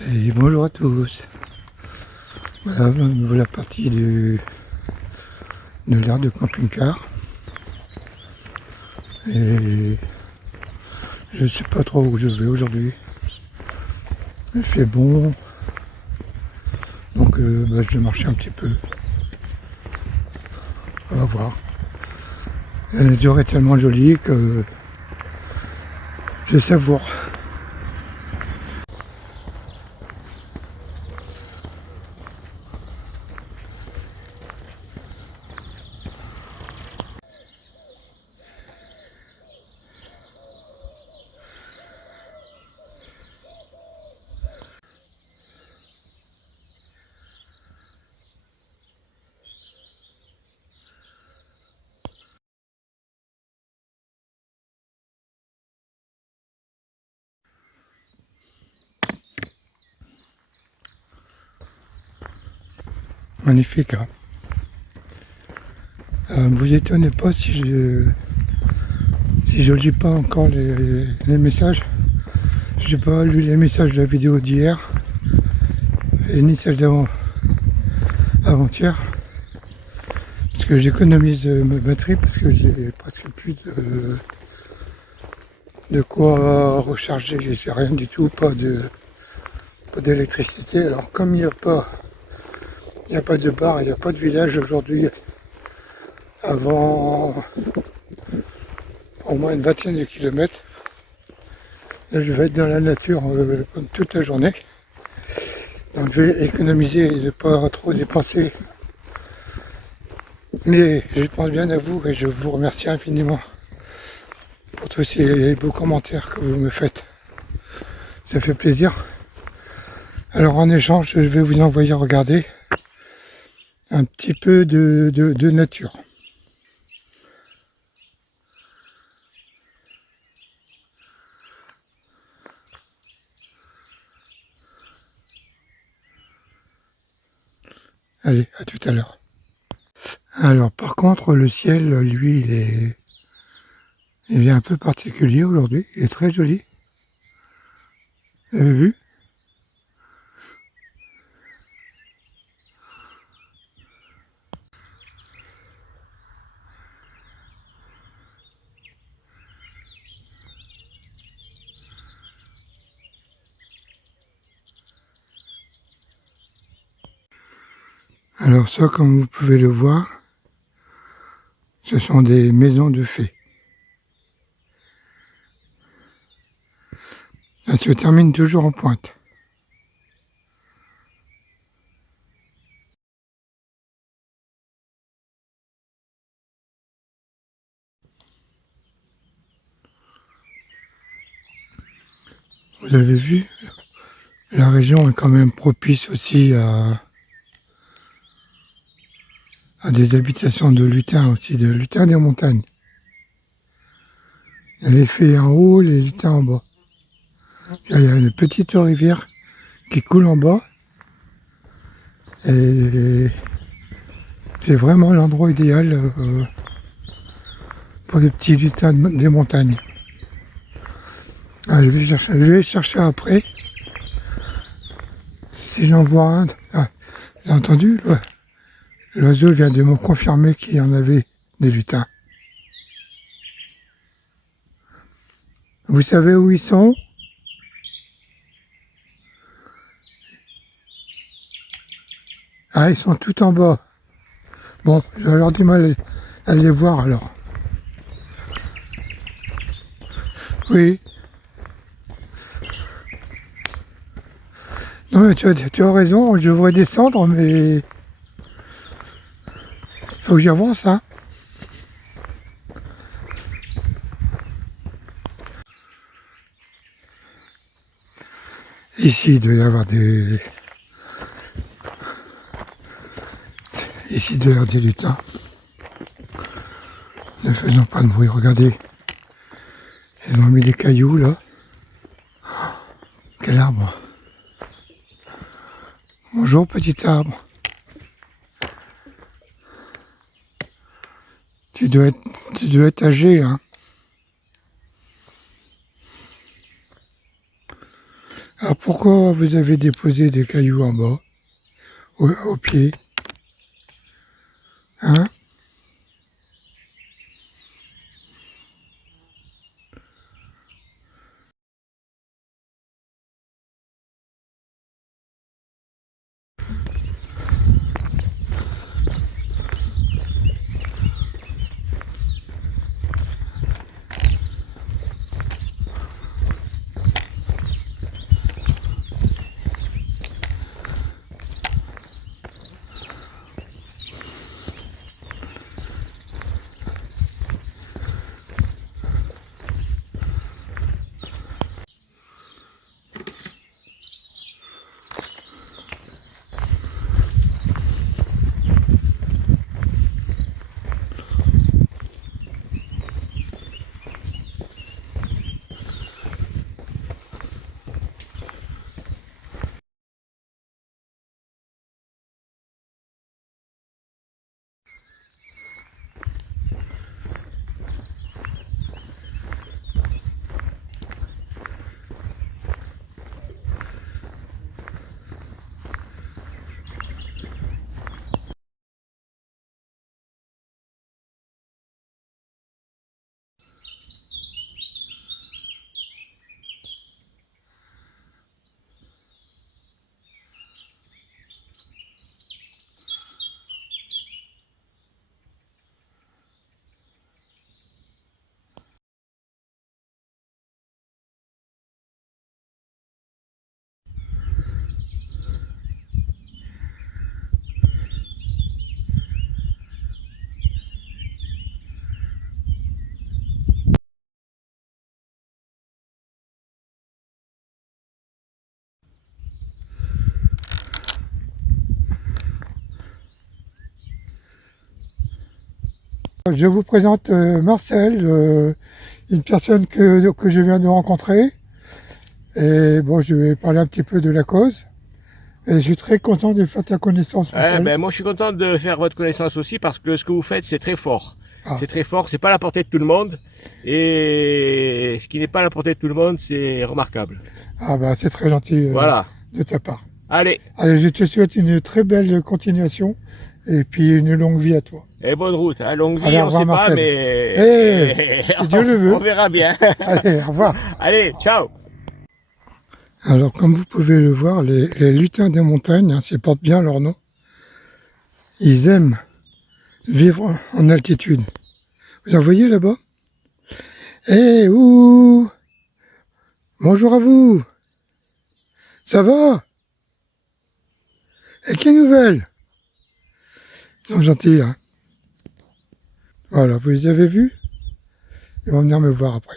Et bonjour à tous. Voilà, voilà partie de l'aire de camping-car. Et je sais pas trop où je vais aujourd'hui. Il fait bon. Donc je vais marcher un petit peu. On va voir. La nature est tellement jolie que je savoure. Magnifique, hein. Ne vous étonnez pas si je lis pas encore les messages. J'ai pas lu les messages de la vidéo d'hier et ni celle avant-hier. Parce que j'économise ma batterie parce que j'ai presque plus de quoi recharger. J'ai rien du tout, pas d'électricité. Alors comme il n'y a pas de bar, il n'y a pas de village aujourd'hui avant au moins une vingtaine de kilomètres. Là, je vais être dans la nature toute la journée. Donc je vais économiser et ne pas trop dépenser. Mais je pense bien à vous et je vous remercie infiniment pour tous ces beaux commentaires que vous me faites. Ça fait plaisir. Alors en échange, je vais vous envoyer regarder un petit peu de nature. Allez, à tout à l'heure. Alors par contre, le ciel, lui, il est un peu particulier aujourd'hui. Il est très joli. Vous avez vu? Alors ça, comme vous pouvez le voir, ce sont des maisons de fées. Ça se termine toujours en pointe. Vous avez vu, la région est quand même propice aussi à des habitations de lutins aussi, de lutins des montagnes. Il y a les fées en haut, les lutins en bas. Il y a une petite rivière qui coule en bas. Et c'est vraiment l'endroit idéal pour les petits lutins des montagnes. Ah, je vais chercher après. Si j'en vois un. Ah, vous avez entendu? L'oiseau vient de me confirmer qu'il y en avait des lutins. Vous savez où ils sont? Ah, ils sont tout en bas. Bon, je vais leur dire à les voir alors. Oui. Non mais tu as raison, je devrais descendre, mais faut que j'avance, hein. Ici, il doit y avoir des... Ici, il doit y avoir des lutins. Ne faisons pas de bruit, regardez. Ils ont mis des cailloux, là. Quel arbre. Bonjour, petit arbre. Tu dois être âgé, hein. Alors pourquoi vous avez déposé des cailloux en bas, au pied? Hein? Je vous présente Marcel, une personne que je viens de rencontrer. Et bon, je vais parler un petit peu de la cause. Et je suis très content de faire ta connaissance, Marcel. Moi, je suis content de faire votre connaissance aussi parce que ce que vous faites, c'est très fort. Ah. C'est très fort, c'est pas à la portée de tout le monde. Et ce qui n'est pas à la portée de tout le monde, c'est remarquable. Ah bah c'est très gentil Voilà. de ta part. Allez, Allez, je te souhaite une très belle continuation et puis une longue vie à toi. et bonne route. Hein. Longue vie, Allez, au on revoir, sait pas, Marcel. mais Si Dieu le veut. on verra bien. Allez, au revoir. Allez, ciao. Alors, comme vous pouvez le voir, les lutins des montagnes, hein, ils portent bien leur nom. Ils aiment vivre en altitude. Vous en voyez là-bas? Eh, ouh! Bonjour à vous! Ça va? Et quelle nouvelle? Ils sont gentils, hein? Voilà, vous les avez vus? Ils vont venir me voir après.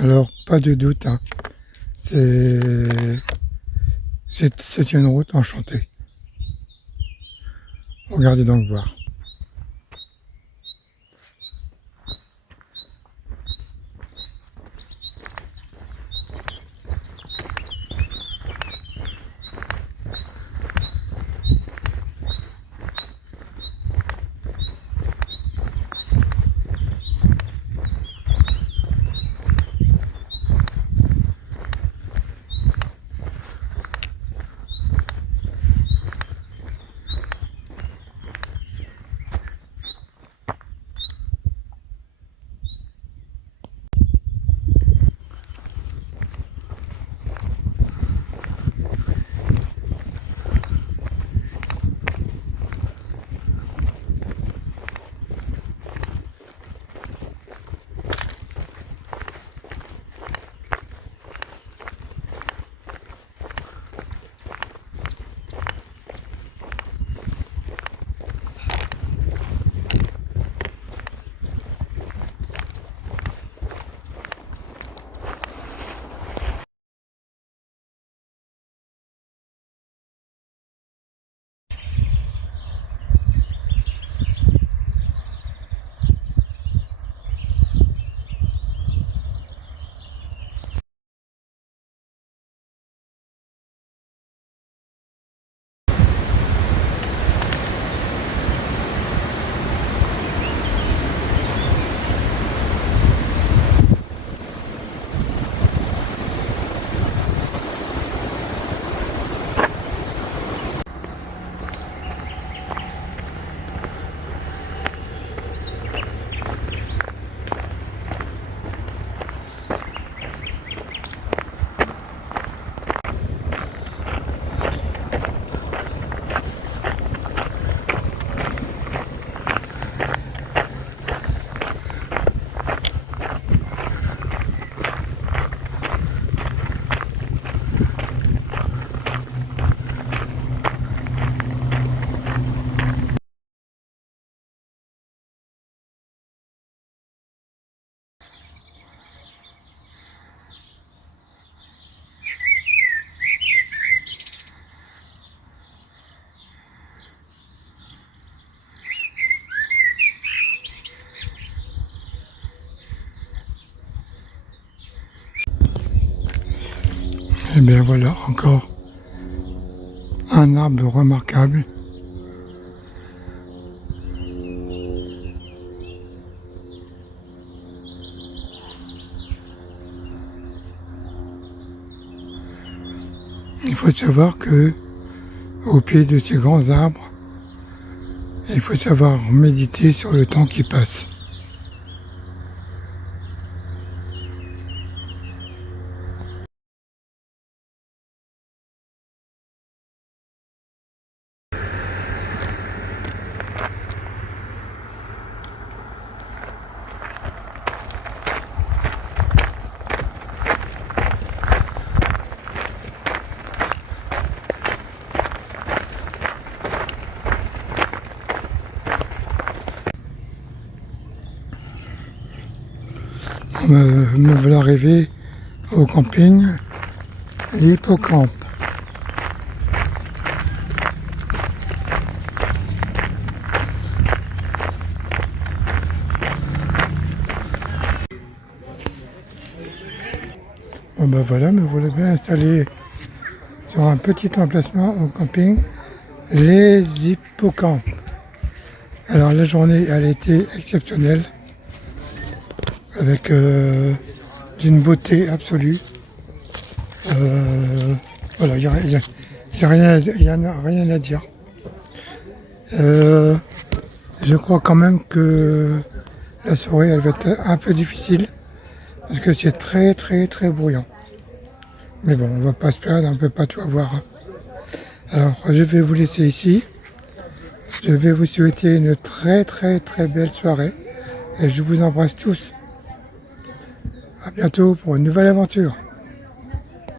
Alors, pas de doute, hein. C'est une route enchantée. Regardez donc voir. bien voilà, encore un arbre remarquable. Il faut savoir que au pied de ces grands arbres, il faut savoir méditer sur le temps qui passe. Me voilà arrivé au camping l'Hippocampe. Bon ben voilà, me voilà bien installé sur un petit emplacement au camping les Hippocampes. Alors la journée elle a été exceptionnelle avec d'une beauté absolue. Voilà, il n'y a rien à dire. Je crois quand même que la soirée elle va être un peu difficile parce que c'est très très très bruyant. Mais bon, on va pas se plaindre, on ne peut pas tout avoir. Alors je vais vous laisser ici. Je vais vous souhaiter une très très très belle soirée et je vous embrasse tous. À bientôt pour une nouvelle aventure.